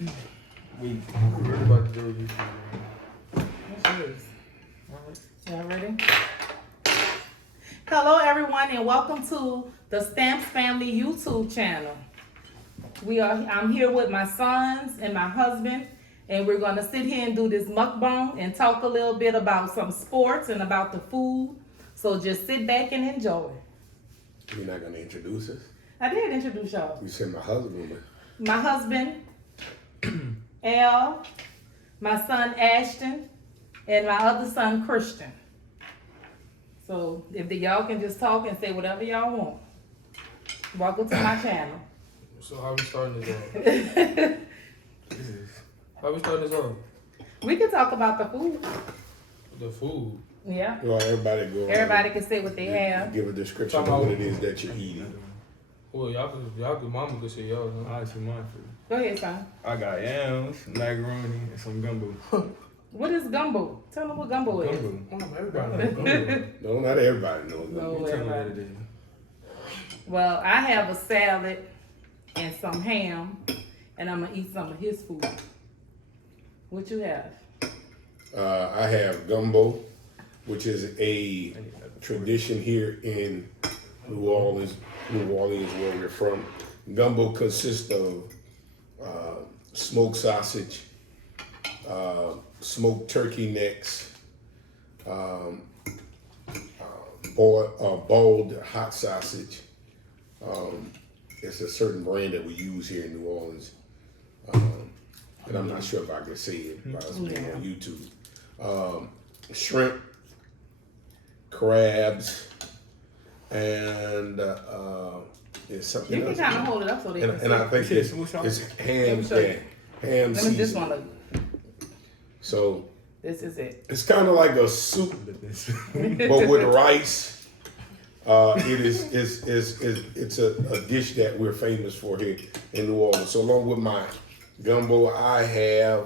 We heard about the YouTube. Y'all ready? Hello everyone and welcome to the Stamps Family YouTube channel. I'm here with my sons and my husband, and we're gonna sit here and do this mukbang and talk a little bit about some sports and about the food. So just sit back and enjoy. You're not gonna introduce us? I did introduce y'all. You said my husband, but My husband, Al, my son Ashton, and my other son Christian. So if y'all can just talk and say whatever y'all want. Welcome to my channel. So how we starting this off? How we starting this off? We can talk about the food. The food. Yeah. well, Everybody can say what they have. Give a description of what it is that you're eating. Well, y'all could, mama could say y'all. Huh? I'll see mine for you. Go ahead, son. I got yams, macaroni, and some gumbo. What is gumbo? Tell them what gumbo is. Gumbo. Everybody knows gumbo. No, not everybody knows that. No, You tell me what everybody. it is. Well, I have a salad and some ham, and I'm gonna eat some of his food. What you have? I have gumbo, which is a tradition here in New Orleans, where we're from. Gumbo consists of smoked sausage, smoked turkey necks, boiled hot sausage. It's a certain brand that we use here in New Orleans, and I'm not sure if I can say it by us being on YouTube. Shrimp, crabs, and there's something You can else. kind of hold it up so they can And see. I think it's ham. show you. Yeah, ham Let me just seasoning. want to. So This is it. it's kind of like a soup, but with rice. It's a dish that we're famous for here in New Orleans. So along with my gumbo, I have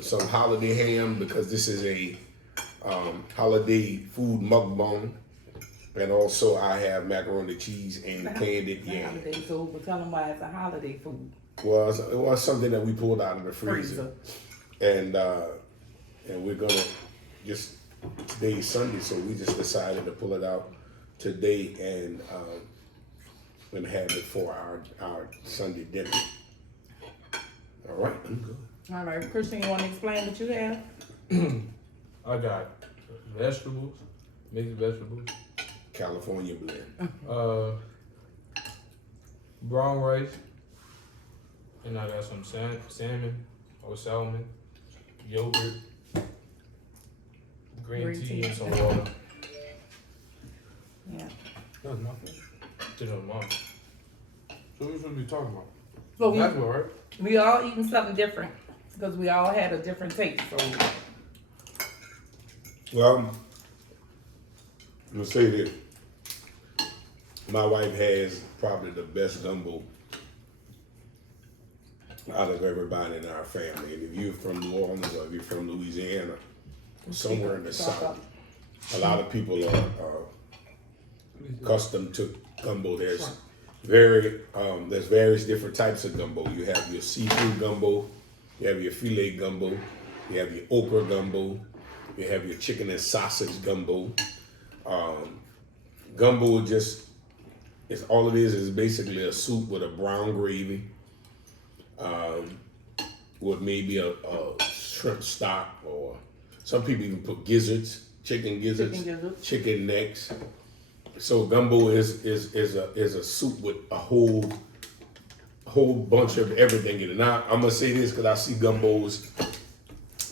some holiday ham because this is a holiday food mukbang, and also I have macaroni cheese and candied yam. Holiday food, but tell them why it's a holiday food. Well, it was something that we pulled out of the freezer, and we're gonna today's Sunday, so we just decided to pull it out today and have it for our Sunday dinner. All right, I'm good. All right, Christian, you want to explain what you have? I got vegetables, mixed vegetables, California blend. brown rice, and I got some salmon or salmon, yogurt, green tea, and some water. Yeah. That was my favorite. To the mom. So what should we be talking about? So That's what, right? we all eating something different because we all had a different taste. So Well, I'm gonna say this. My wife has probably the best gumbo out of everybody in our family. And if you're from New Orleans or if you're from Louisiana, or somewhere in the South, a lot of people are accustomed to gumbo. There's various different types of gumbo. You have your seafood gumbo, you have your filet gumbo, you have your okra gumbo, you have your chicken and sausage gumbo. Gumbo all it is basically a soup with a brown gravy, with maybe a shrimp stock, or some people even put gizzards, chicken gizzards, chicken necks. So gumbo is a soup with a whole bunch of everything in it. Now I'm gonna say this because I see gumbos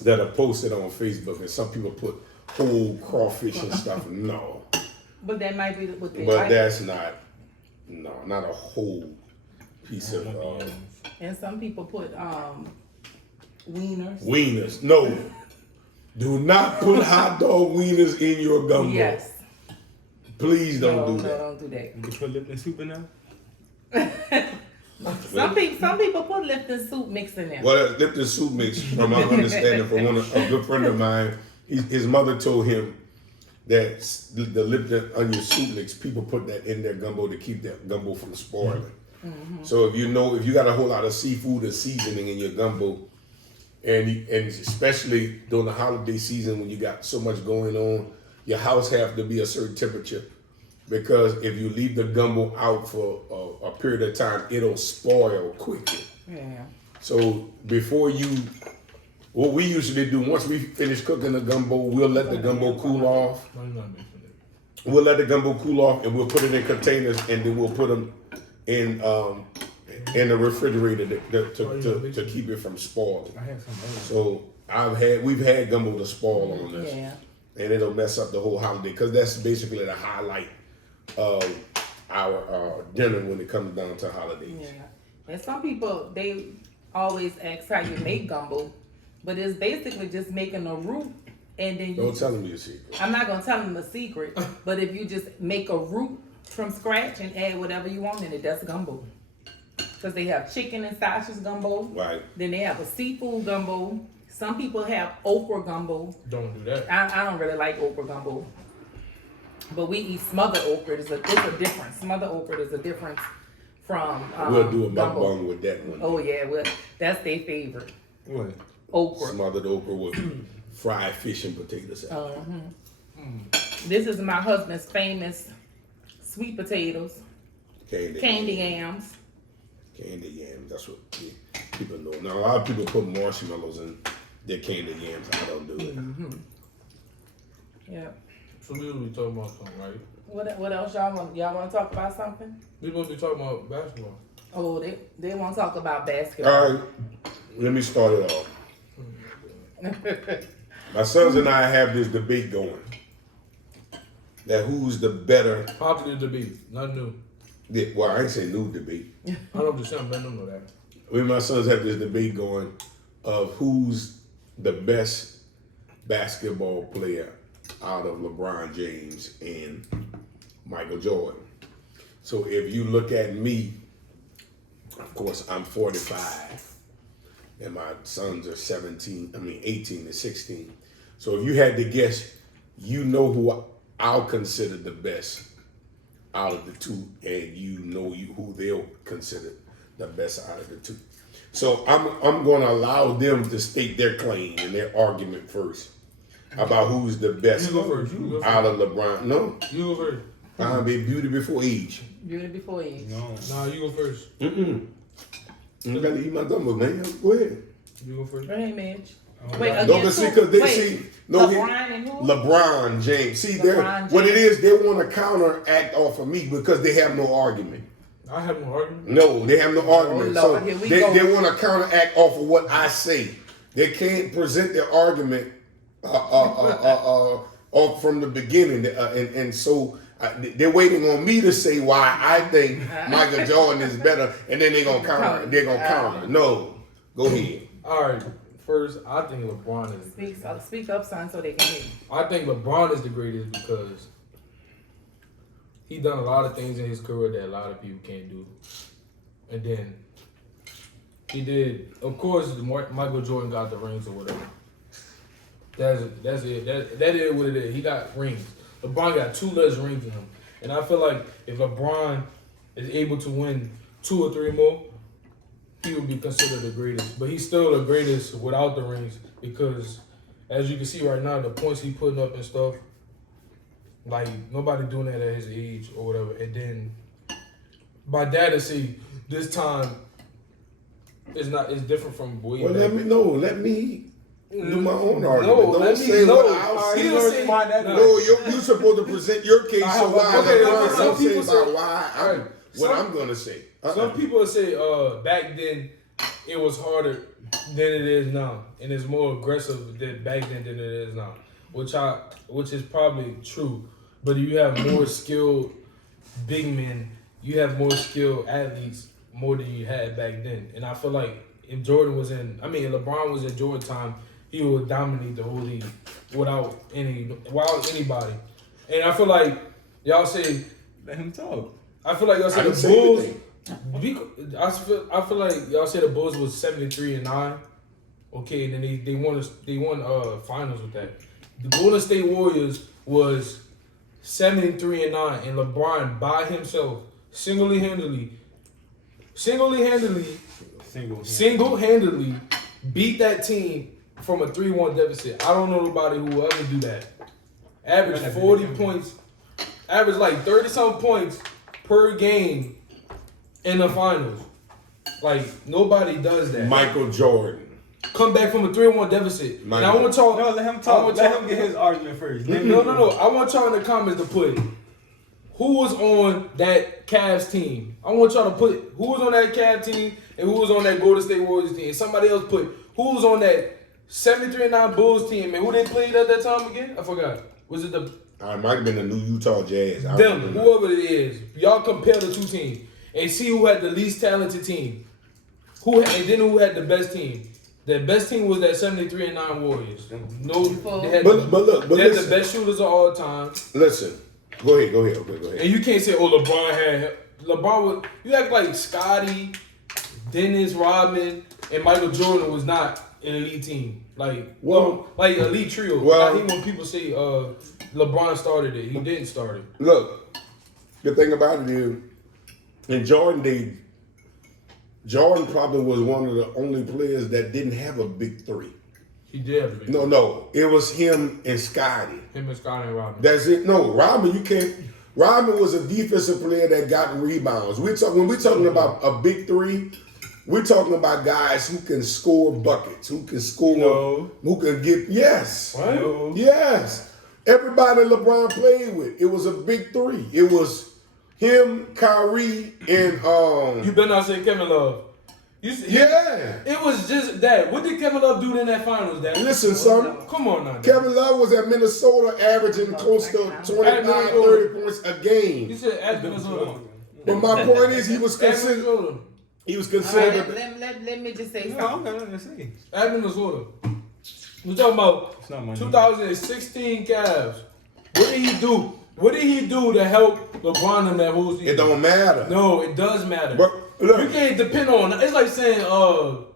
that are posted on Facebook, and some people put whole crawfish and stuff. No, but that might be what they but like. that's not a whole piece of And some people put wieners. wieners. No, do not put hot dog wieners in your gumbo. Yes. Please don't do No, that. don't do that. You can put Lipton soup in there? Some people put Lipton soup mix in there. Well, Lipton soup mix, from my understanding, from a good friend of mine, his mother told him that the Lipton onion soup mix, people put that in their gumbo to keep that gumbo from spoiling. So if you got a whole lot of seafood and seasoning in your gumbo, and especially during the holiday season when you got so much going on, your house have to be a certain temperature, because if you leave the gumbo out for a period of time, it'll spoil quickly. Yeah. So what we usually do, once we finish cooking the gumbo, we'll let the gumbo cool off. We'll let the gumbo cool off, and we'll put it in containers, and then we'll put them in the refrigerator to keep it from spoiling. I had some earlier. So we've had gumbo to spoil on us, Yeah. and it'll mess up the whole holiday, because that's basically the highlight of our dinner when it comes down to holidays. Yeah. And some people, they always ask how you make gumbo, but it's basically just making a root, and then Don't tell them your secret. I'm not gonna tell them the secret, but if you just make a root from scratch and add whatever you want in it, that's gumbo. Because they have chicken and sausage gumbo. Right. Then they have a seafood gumbo. Some people have okra gumbo. Don't do that. I don't really like okra gumbo. But we eat smothered okra. It's a difference. Smothered okra is a difference from We'll do a gumbo. mukbang with that one. Oh yeah, well that's their favorite. What? Okra. Smothered okra with fried fish and potato salad. This is my husband's famous sweet potatoes, candy yams. Candy yams. That's what people know. Now a lot of people put marshmallows in their candy yams. I don't do it. Yeah. So we will be talking about something, right? What else y'all want? Y'all want to talk about something? We supposed to be talking about basketball. Oh, they want to talk about basketball. All right, let me start it off. My sons and I have this debate going. That who's the better? Popular debate, not new. Well, I ain't say new debate. I don't understand, but I don't know that. Me and my sons have this debate going of who's the best basketball player out of LeBron James and Michael Jordan. So if you look at me, of course I'm 45 and my sons are 18 and 16. So if you had to guess, you know who I'll consider the best out of the two, and you know who they'll consider the best out of the two. So I'm going to allow them to state their claim and their argument first about who's the best You go first. You go out first. of LeBron. No, You go first. I'll be beauty before age. Beauty before age. No. Nah, you go first. I gotta eat my gumbo, man. Go ahead. You go first. Go ahead, Midge. Oh, Wait, no, again, but see, who? because they Wait, see no LeBron and who? LeBron James. See, LeBron what it James. is, they want to counteract off of me because they have no argument. I have no argument. No, they have no argument. Oh, Lord, here we they go. want to counteract off of what I say. They can't present their argument off from the beginning, and so they're waiting on me to say why I think Michael Jordan is better, and then they're gonna counter. They're gonna counter. No, go ahead. All right. First, I think LeBron is. Speak up, son, so they can hear you. I think LeBron is the greatest because he done a lot of things in his career that a lot of people can't do. And then he did, of course, Michael Jordan got the rings or whatever. That's it. That is what it is. He got rings. LeBron got 2 less rings than him. And I feel like if LeBron is able to win 2 or 3 more, he would be considered the greatest. But he's still the greatest without the rings because, as you can see right now, the points he putting up and stuff, like nobody doing that at his age or whatever. And then by that to see this time it's different from way Well, back. let me do my own argument. No, Don't let me say know. what I'll say. He'll say- No, you're supposed to present your case. So why okay, LeBron some don't say people say- about why what I'm gonna say. Some people say back then it was harder than it is now, and it's more aggressive back then than it is now, which is probably true. But you have more skilled big men, you have more skilled athletes more than you had back then, and I feel like if LeBron was in Jordan time, he would dominate the whole league without anybody. And I feel like y'all say, Let him talk. I feel like y'all I say didn't the say Bulls. anything. I feel like y'all say the Bulls was 73-9. Okay, and then they won finals with that. The Golden State Warriors was 73-9, and LeBron by himself, single-handedly, single-handedly beat that team from a 3-1 deficit. I don't know nobody who will ever do that. Average 40 points, average like 30-something points per game in the finals. Like, nobody does that. Michael Jordan. Come back from a 3-1 deficit. And I want y'all. No, let him talk. Let him get his argument first. No. I want y'all in the comments to put who was on that Cavs team. I want y'all to put who was on that Cavs team and who was on that Golden State Warriors team. Somebody else put who was on that 73-9 Bulls team and who they played at that time again? I forgot. Was it the? It might have been the new Utah Jazz. Them, whoever it is. Y'all compare the two teams and see who had the least talented team. And then who had the best team. The best team was that 73-9 Warriors. No, they had the best shooters of all time. Listen, go ahead. Okay, go ahead. And you can't say, LeBron was. You act like Scottie, Dennis Rodman, and Michael Jordan was not an elite team. Like elite trio. Well, I hate when people say LeBron started it. He didn't start it. Look, the thing about it is, in Jordan days, Jordan probably was one of the only players that didn't have a big three. He did have a big three. No. It was him and Scottie. Him and Scottie and Rodman. That's it. No, Rodman, you can't. Rodman was a defensive player that got rebounds. When we're talking about a big three, we're talking about guys who can score buckets, who can score, who can get, yes. What? Yes. Everybody LeBron played with, it was a big three. It was him, Kyrie, and You better not say Kevin Love. Yeah. It was just that. What did Kevin Love do in that finals, Dad? Listen, son. Come on now, Dad. Kevin Love was at Minnesota averaging close to 29, 30 points a game. You said at Minnesota. But my point is, he was considered. He was considered. Let me just say No, something. I'm gonna say. At Minnesota. We're talking about 2016 Cavs. What did he do? What did he do to help LeBron in that whole season? It don't matter. No, it does matter. But look, you can't depend on. It's like saying, all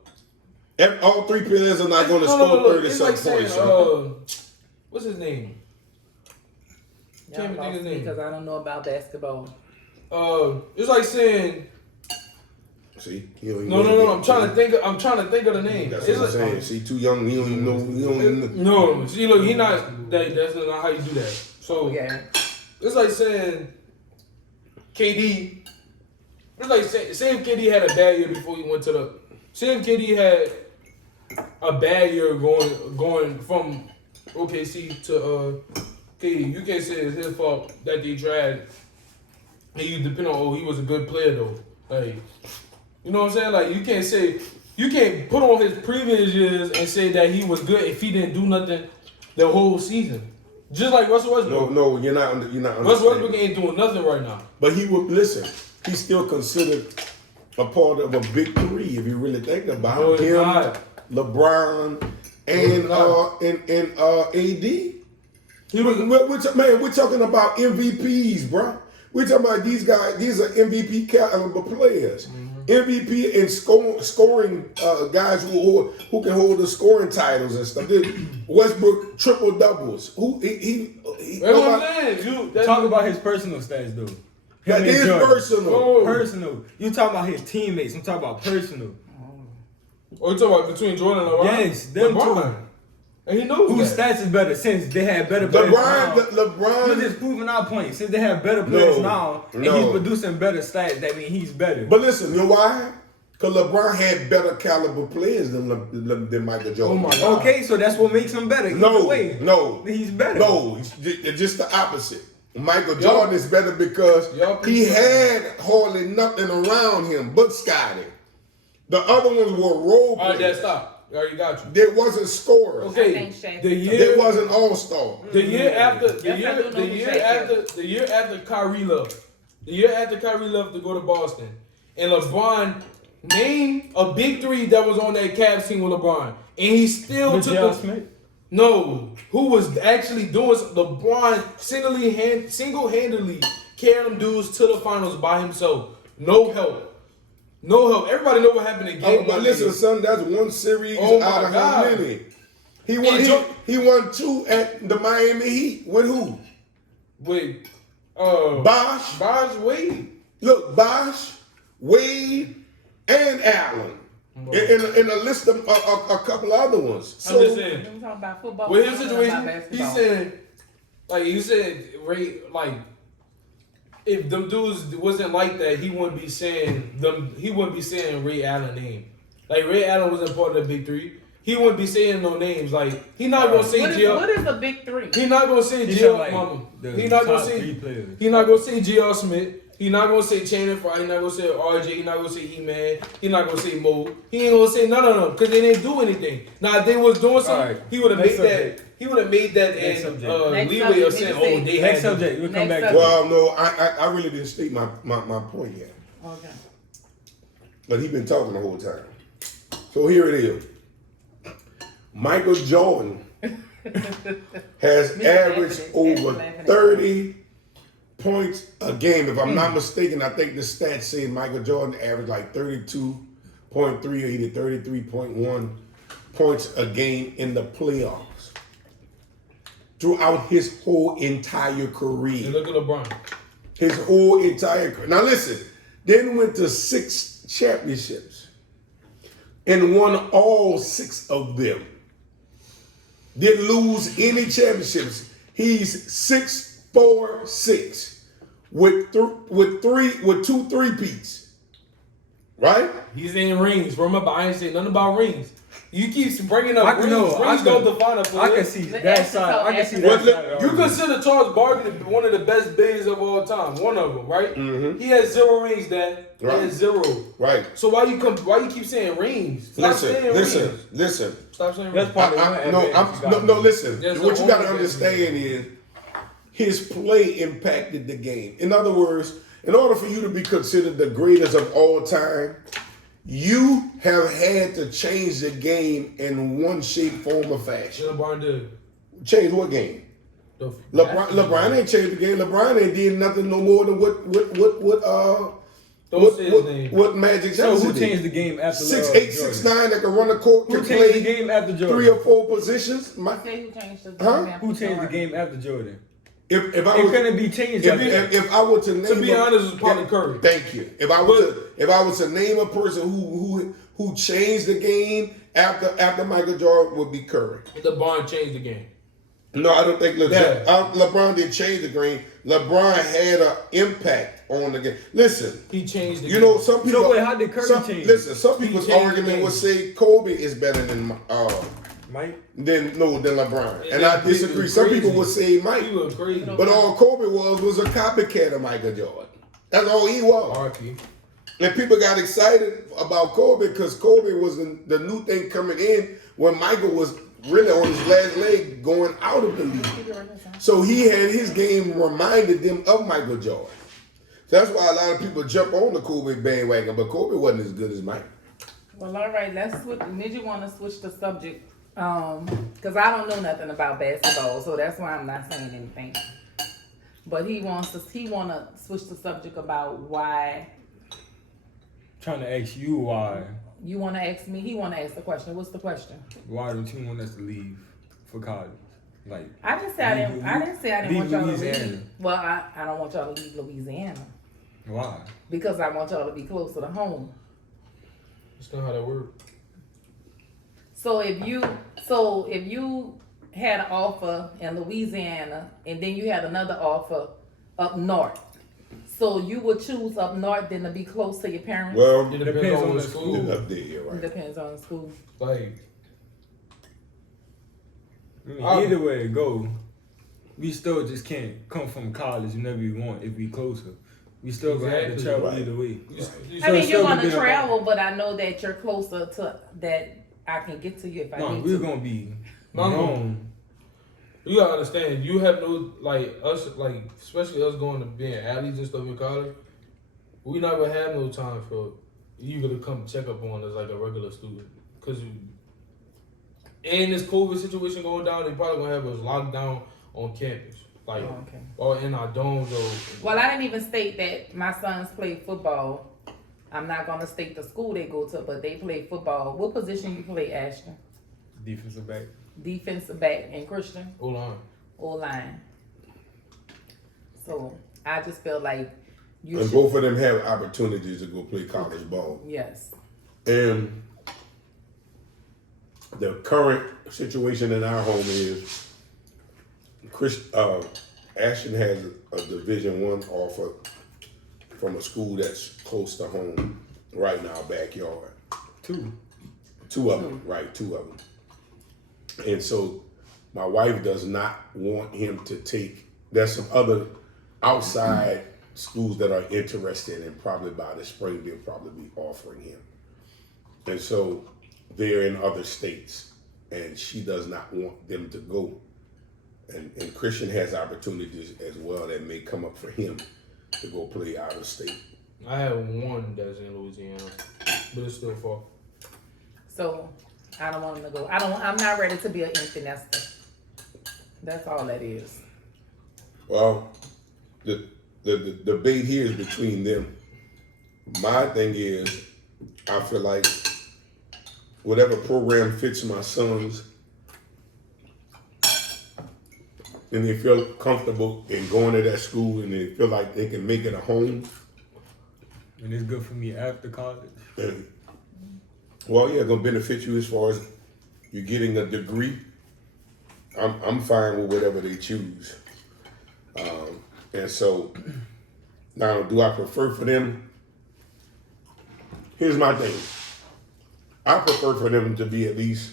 three players are not going to score 30 it's like saying, points. What's his name? Can't even think of his name because I don't know about basketball. It's like saying. See, no. I'm trying to think of the name. That's what I'm saying. See, too young. He don't even know. No, see, look, he not. That's not how you do that. So yeah. It's like saying KD. It's like saying KD had a bad year before he went to the. Saying KD had a bad year going from OKC to KD. You can't say it's his fault that they tried. And you depend on he was a good player though. Like, you know what I'm saying? Like, you can't put on his previous years and say that he was good if he didn't do nothing the whole season. Just like Russell Westbrook. No, you're not. Russell Westbrook ain't doing nothing right now. But he would listen. He's still considered a part of a big three if you really think about it. Him, LeBron, and AD. We're talking about MVPs, bro. We're talking about these guys. These are MVP caliber players. MVP and scoring guys who can hold the scoring titles and stuff. Westbrook triple doubles. That's what I'm saying. Talk about his personal stats, though. That is personal. Personal. You talking about his teammates. I'm talking about personal. Oh, you talking about between Jordan and LeBron? Yes, them two. And he knows whose stats is better since they have better players now. LeBron. You're just proving our point. Since they have better players now, and he's producing better stats, that means he's better. But listen, you know why? Because LeBron had better caliber players than Michael Jordan. Oh my God. Okay, so that's what makes him better. No, he's better. No, it's just the opposite. Michael Jordan is better because he had hardly nothing around him but Scottie. The other ones were role players. All right, stop. I already got you. There wasn't scorers. Okay, there wasn't all-star. The year after Kyrie left. The year after Kyrie left to go to Boston. And LeBron named a big three that was on that Cavs team with LeBron. And he still took Smith? No. Who was actually doing LeBron single-handedly carried them dudes to the finals by himself. No help. Everybody know what happened in game but listen, son, that's one series out of how many? He won two at the Miami Heat. With who? With Bosh. Wade. Look, Bosh, Wade, and Allen. In a list of a couple other ones. So, I'm just saying. I'm talking about football. With his situation, he said, Ray, like, if them dudes wasn't like that, he wouldn't be saying Ray Allen name. Like, Ray Allen wasn't part of the big three. He wouldn't be saying no names. Like, he not gonna say what is the big three? He not gonna say JL Mama. He not gonna say JL Smith. He not gonna say Channing Frye. He not gonna say RJ. He not gonna say E-Man. He not gonna say Mo. He ain't gonna say none of them because they didn't do anything. Now if they was doing something, he would have made that. He would have made that and leeway of saying, "Oh, they had subject." We'll come back. Well, no, I really didn't state my point yet. Okay. But he been talking the whole time. So here it is. Michael Jordan has averaged over 30 points a game. If I'm not mistaken, I think the stats say Michael Jordan averaged like 32.3 or he did 33.1 points a game in the playoffs throughout his whole entire career. And look at LeBron. His whole entire career. Now listen, then went to 6 championships and won all 6 of them. Didn't lose any championships. He's 6'4", with 2 3-peats. Right? He's in rings. Remember, I ain't saying nothing about rings. You keep bringing up rings. Rings don't define a player. I can see that side. I can see that side. You consider Charles Barkley one of the best bigs of all time. One of them, right? Mm-hmm. He has 0 rings, Dad. He has 0. Right. So why you keep saying rings? Stop saying rings. Listen. Stop saying That's rings. part No, listen. There's What you got to no understand is his play impacted the game. In other words, in order for you to be considered the greatest of all time, you have had to change the game in one shape, form, or fashion. LeBron did. Change what game? LeBron ain't changed the game. LeBron ain't did nothing no more than what Magic Johnson So who changed the game after 6'8", 6'9" that can run the court, can changed play the game after Jordan? 3 or 4 positions. Who changed the game after Who changed the Jordan? game after Jordan? If I It was, couldn't be changed. if I were to name, To be honest, it's probably Curry. Thank you. If I was to name a person who changed the game after Michael Jordan, would be Curry. LeBron changed the game. No, I don't think LeBron did change the game. LeBron had an impact on the game. Listen, He changed the you game. know some people. So wait, how did Curry change? Listen, some people's changed the argument game. would say Kobe is better than Mike? than LeBron, and Yeah, I disagree. he was Some crazy. people would say Mike, He was crazy. but all Kobe was a copycat of Michael Jordan. That's all he was. RP. And people got excited about Kobe because Kobe was the new thing coming in when Michael was really on his last leg going out of the league. So he had his game reminded them of Michael Jordan. So that's why a lot of people jump on the Kobe bandwagon, but Kobe wasn't as good as Mike. Well, all right, let's switch. Midget want to switch the subject because I don't know nothing about basketball, so that's why I'm not saying anything. But he want to switch the subject about why. Trying to ask you why. You want to ask me? He want to ask the question. What's the question? Why don't you want us to leave for college? Like I didn't say I didn't want y'all to Louisiana. leave. Well, I don't want y'all to leave Louisiana Why? because I want y'all to be closer to home. That's not how that works. So if you had an offer in Louisiana and then you had another offer up north, so you would choose up north than to be close to your parents? Well, It depends on the school. up there, yeah, It right. depends on the school. Like, Either way it go, we still just can't come from college whenever we want if we closer. We still gonna have to Exactly, travel right. either way. I mean, you're gonna travel, but I know that you're closer to that. I can get to you if I No, need we're to. gonna be No, no. grown. you gotta understand, you have no, like, us, like, especially us going to being athletes and stuff in college, we never have no time for you to come check up on us like a regular student. Because in this COVID situation going down, they probably gonna have us locked down on campus. Like, okay. or in our domes or. Well, I didn't even state that my sons play football. I'm not gonna state the school they go to, but they play football. What position you play, Ashton? Defensive back. Defensive back, and Christian? Hold on. O line. So I just feel like And both of them have opportunities to go play college ball. Yes. And the current situation in our home is Ashton has a Division I offer from a school that's close to home, right in our backyard. Two of them. And so my wife does not want him to take, there's some other outside schools that are interested, and probably by the spring they'll probably be offering him. And so they're in other states, and she does not want them to go. And Christian has opportunities as well that may come up for him to go play out of state. I have one that's in Louisiana, but it's still far. So I don't want him to go. I'm not ready to be an empty nester. That's all that is. Well, the debate here is between them. My thing is, I feel like whatever program fits my sons, and they feel comfortable in going to that school, and they feel like they can make it a home. And it's good for me after college. And, well, yeah, gonna benefit you as far as you getting a degree. I'm fine with whatever they choose. And so now, do I prefer for them? Here's my thing. I prefer for them to be at least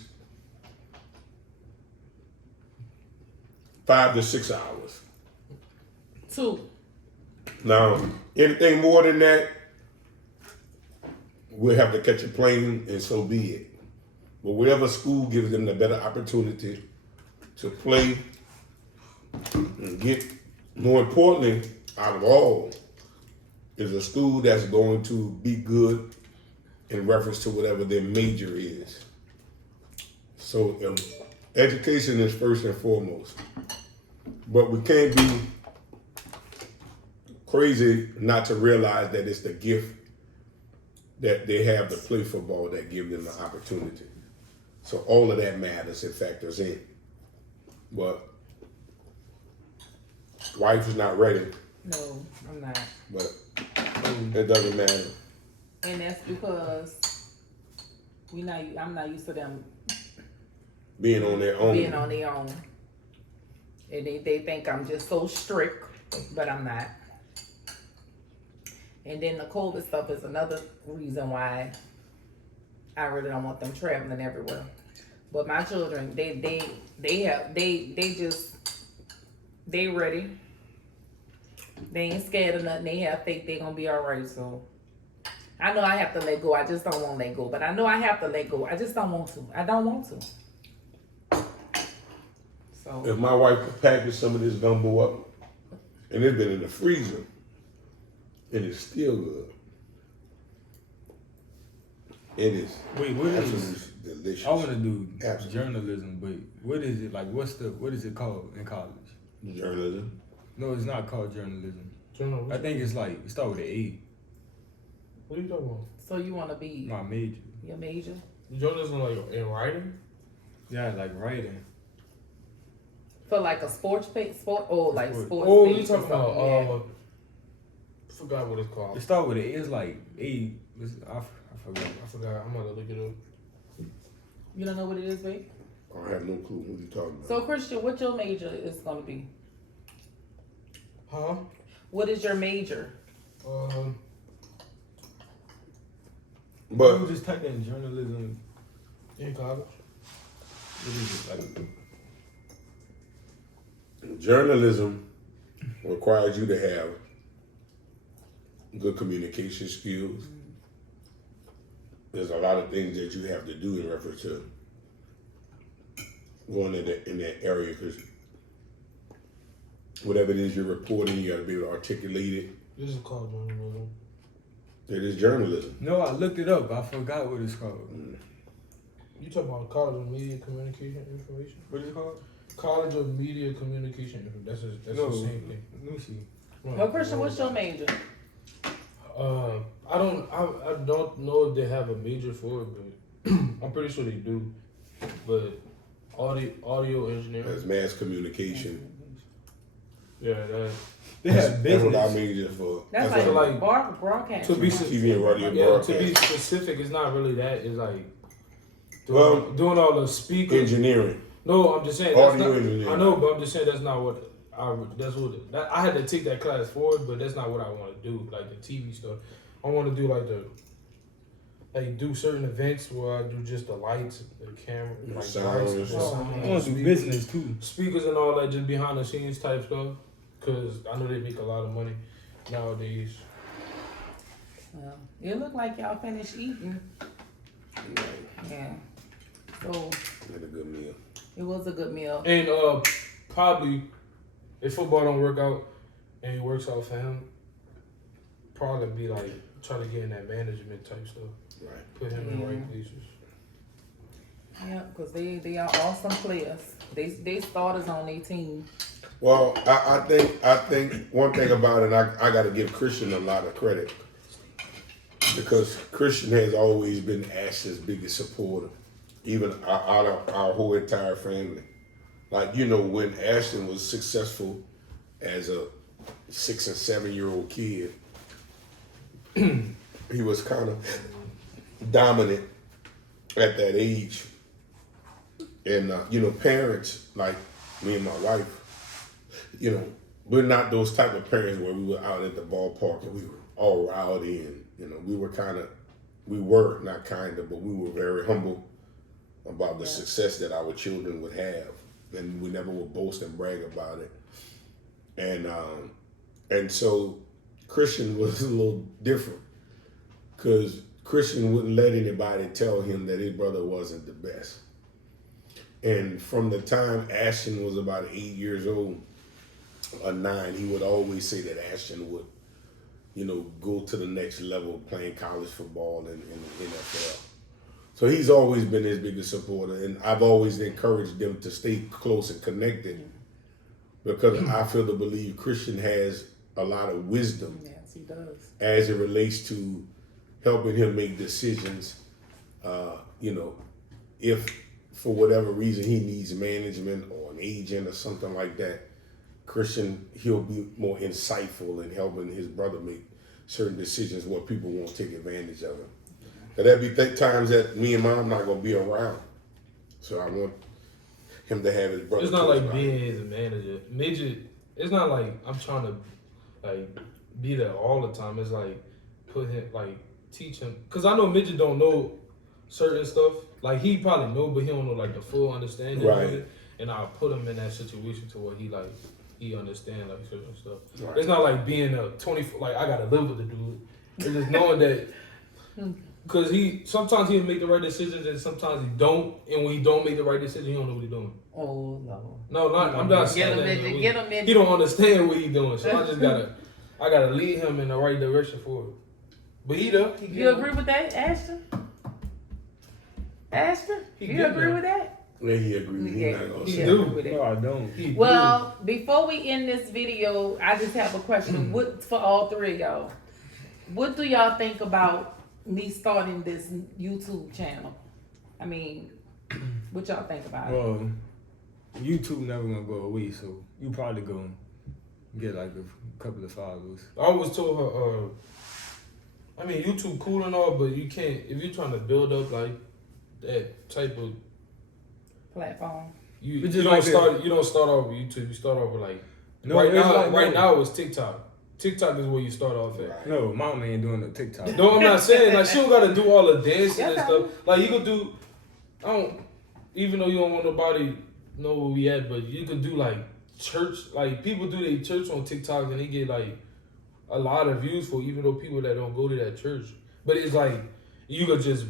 5 to 6 hours. 2. Now, anything more than that, we'll have to catch a plane, and so be it. But whatever school gives them the better opportunity to play and get, more importantly, out of all, is a school that's going to be good in reference to whatever their major is. So education is first and foremost. But we can't be crazy not to realize that it's the gift that they have to play football that give them the opportunity. So all of that matters and factors in. But wife is not ready. No, I'm not. But it doesn't matter. And that's because I'm not used to them Being on their own. And they think I'm just so strict, but I'm not. And then the COVID stuff is another reason why I really don't want them traveling everywhere. But my children, they ready. They ain't scared of nothing. They have faith they gonna be all right. So I know I have to let go. I just don't want to let go. But I know I have to let go. I just don't want to. I don't want to. So If my wife could package some of this gumbo up, and it's been in the freezer, and it's still good. It is. Wait, what is absolutely delicious. I want to do Absolutely. journalism, but what is it like? What is it called in college? Journalism. No, it's not called journalism. Journalism. I think it's like it start with an A. What are you talking about? So you want to be My major. your major? Journalism, like in writing? Yeah, like writing. For like a sports page? Sports Oh, page you or talking about? something, I forgot what it's called. It start with an A. It's like A. I forgot. I forgot. I'm gonna look it up. You don't know what it is, babe? I have no clue what you're talking about. So Christian, what your major is gonna be? Huh? What is your major? But you just type in journalism. In college. What is it like? journalism requires you to have good communication skills. There's a lot of things that you have to do in reference to going in that area, because whatever it is you're reporting, you got to be able to articulate it. This is called journalism. It is journalism. No, I looked it up. I forgot what it's called. You talking about College of Media Communication Information? What is it called? College of Media Communication Information. That's No. the same thing. Let me see. Well, Christian, what's your major? I don't know if they have a major for it, but I'm pretty sure they do. But audio engineering. There's mass communication. Yeah, that. They have That's what I business. major for. That's what I like like. broadcast. To be TV and radio Yeah, broadcast. to be specific, it's not really that. It's like Well, doing all the speakers. engineering. No, I'm just saying. That's Audio not, engineering. I know, but I'm just saying that's not what I had to take that class for it, but that's not what I want to do. Like the TV stuff, I want to do do certain events where I do just the lights, the camera, like Sound lights, and the stuff. sound, I want to do business too. speakers and all that, just behind the scenes type stuff. Cause I know they make a lot of money nowadays. Well, it looked like y'all finished eating. Yeah. So Had a good meal. it was a good meal. And probably if football don't work out and it works out for him, probably be like try to get in that management type stuff. Right. Put him in the right places. Yeah, because they are awesome players. They starters on their team. Well, I think one thing about it, I got to give Christian a lot of credit because Christian has always been Ashton's biggest supporter, even out of our whole entire family. Like, you know, when Ashton was successful as a 6 and 7 year old kid, he was kind of dominant at that age. And, you know, parents like me and my wife, you know, we're not those type of parents where we were out at the ballpark and we were all rowdy and, you know, we were very humble about the success that our children would have. And we never would boast and brag about it. And so Christian was a little different because Christian wouldn't let anybody tell him that his brother wasn't the best. And from the time Ashton was about 8 years old, or 9, he would always say that Ashton would, you know, go to the next level playing college football in the NFL. So he's always been his biggest supporter, and I've always encouraged them to stay close and connected because I feel to believe Christian has a lot of wisdom. Yes, he does. As it relates to helping him make decisions, you know, if for whatever reason he needs management or an agent or something like that, Christian, he'll be more insightful in helping his brother make certain decisions where people won't take advantage of him. And there'll be times that me and mom not gonna be around, so I want him to have his brother. It's not like close by. being his manager. Midget, it's not like I'm trying to like be there all the time. It's like put him, like teach him. Cause I know Midget don't know certain stuff. Like he probably know, but he don't know like the full understanding Right. of it. And I'll put him in that situation to where he understand like certain stuff. Right. It's not like being a 24, like I gotta live with the dude. It's just knowing that, cause sometimes he'll make the right decisions and sometimes he don't. And when he don't make the right decision, he don't know what he's doing. Oh no. No, I'm not saying that. Get him in. He don't understand what he's doing, so I gotta lead him in the right direction for it. But he does. You agree with that, Ashton? Ashton, He you get agree there. with that? Yeah, he agreed. He's not gonna He say. do. agree with that. No, I don't. He Well, before we end this video, I just have a question. What for all three of y'all? What do y'all think about me starting this YouTube channel? I mean, what y'all think about it? Well, YouTube never gonna go away, so you probably gonna get like a couple of followers. I always told her, I mean, YouTube cool and all, but you can't, if you're trying to build up like that type of, Platform. you But just don't like start, you don't start off with YouTube, you start off with like, No, right it's now, like, right no. now it's TikTok. TikTok is where you start off at. No, mama ain't doing no TikTok. No, I'm not saying like she don't gotta do all the dancing and Yeah. stuff. Like you could do, even though you don't want nobody know where we at, but you could do like church. Like people do their church on TikTok and they get like a lot of views for even though people that don't go to that church. But it's like you could just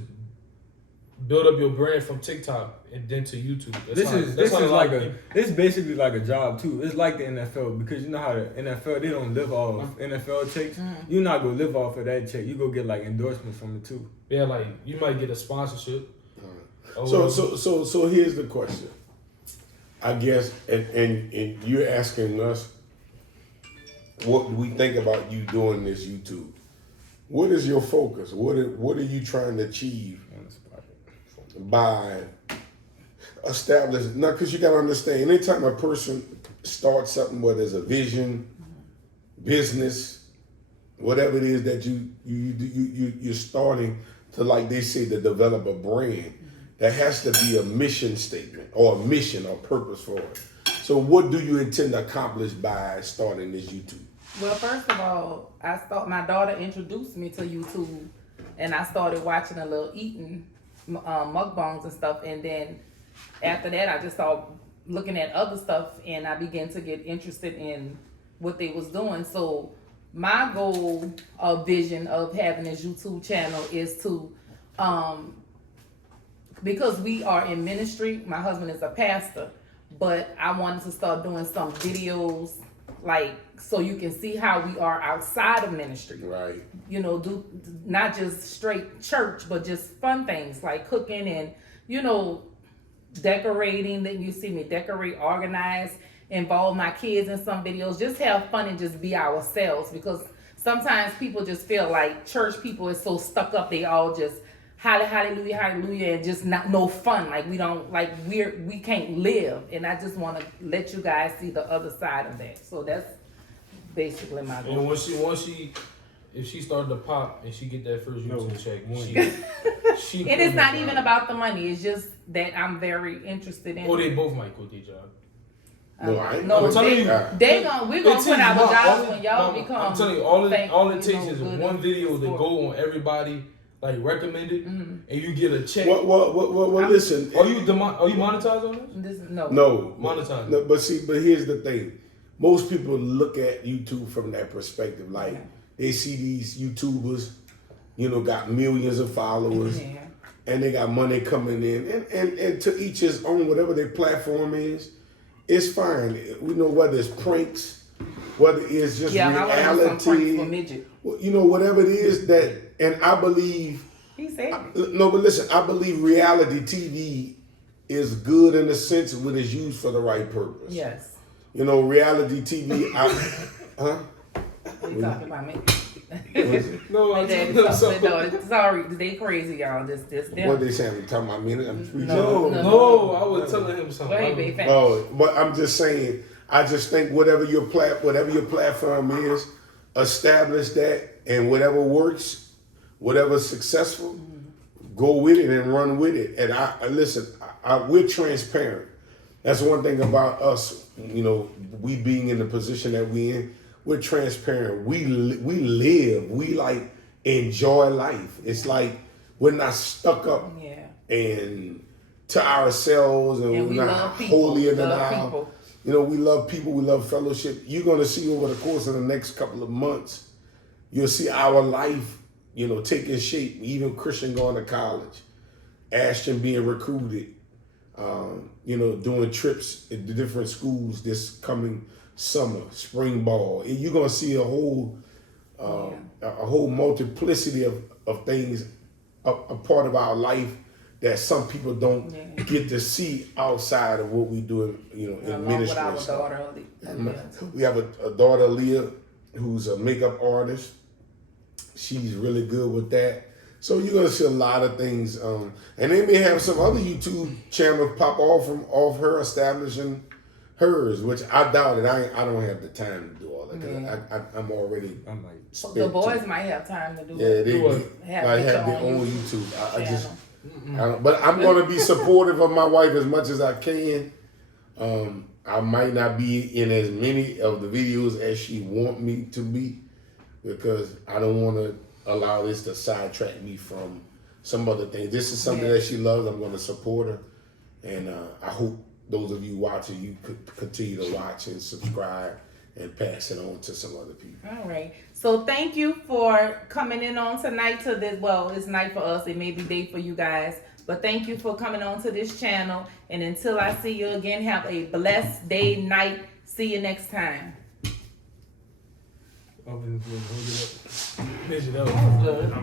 build up your brand from TikTok and then to YouTube. This is like it's basically like a job too. It's like the NFL because you know how the NFL they don't live off NFL checks. You're not gonna live off of that check. You go get like endorsements from it too. Yeah, like you might get a sponsorship. So here's the question. I guess, and you're asking us, what do we think about you doing this YouTube? What is your focus? What are you trying to achieve by establishing? Now, because you got to understand, anytime a person start something, whether it's a vision, business, whatever it is that you're starting to, like they say, to develop a brand, there has to be a mission statement or a mission or purpose for it. So what do you intend to accomplish by starting this YouTube? Well, first of all, my daughter introduced me to YouTube, and I started watching a little eating mukbangs and stuff, and then after that, I just started looking at other stuff, and I began to get interested in what they was doing. So my goal or vision of having this YouTube channel is to, because we are in ministry, my husband is a pastor, but I wanted to start doing some videos, like, so you can see how we are outside of ministry. Right. You know, do not just straight church, but just fun things like cooking and, you know, decorating. That you see me decorate, organize, involve my kids in some videos, just have fun and just be ourselves, because sometimes people just feel like church people is so stuck up, they all just hallelujah, hallelujah, and just no fun. Like we don't, like we can't live. And I just want to let you guys see the other side of that. So that's basically my goal. And if she started to pop and she get that first YouTube check, she and it's not even about the money. It's just that I'm very interested in. Or they both might quit their job. We're gonna put our jobs when y'all become. I'm telling you, all it takes is one video to go on everybody, like recommended, and you get a check. Well, listen. Are you monetized on this? No. Monetized. No, but here's the thing. Most people look at YouTube from that perspective. Like, they see these YouTubers, you know, got millions of followers, and they got money coming in. And to each his own, whatever their platform is, it's fine. We know whether it's pranks, whether it's just reality. You know, whatever it is that, and I believe. He said no, but listen, I believe reality TV is good in the sense when it's used for the right purpose. Yes. You know, reality TV. You talking about me? No, sorry, they crazy, y'all. This. What they saying? Talking about me? I'm preaching. No, I was telling him something. No, but I'm just saying. I just think whatever your platform is, establish that, and whatever works, whatever's successful, go with it and run with it. And we're transparent. That's one thing about us. You know, we being in the position that we in. We're transparent. We live. We like enjoy life. It's like we're not stuck up and to ourselves, and we're not holier than thou. You know, we love people. We love fellowship. You're going to see over the course of the next couple of months, you'll see our life, you know, taking shape. Even Christian going to college, Ashton being recruited, you know, doing trips at the different schools this coming summer, spring ball. You're gonna see a whole multiplicity of things, a part of our life that some people don't get to see outside of what we do, you know, in ministry. With our daughter, we have a daughter, Leah, who's a makeup artist. She's really good with that. So you're gonna see a lot of things, and they may have some other YouTube channels pop off her establishing hers, which I doubt it. I don't have the time to do all that. I'm like, the boys might have time to do it. Yeah, they have their own YouTube. But I'm going to be supportive of my wife as much as I can. I might not be in as many of the videos as she want me to be, because I don't want to allow this to sidetrack me from some other things. This is something that she loves. I'm going to support her, and I hope those of you watching, you could continue to watch and subscribe and pass it on to some other people. All right. So thank you for coming in on tonight to this. Well, it's night for us. It may be day for you guys. But thank you for coming on to this channel. And until I see you again, have a blessed day, night. See you next time. That was good.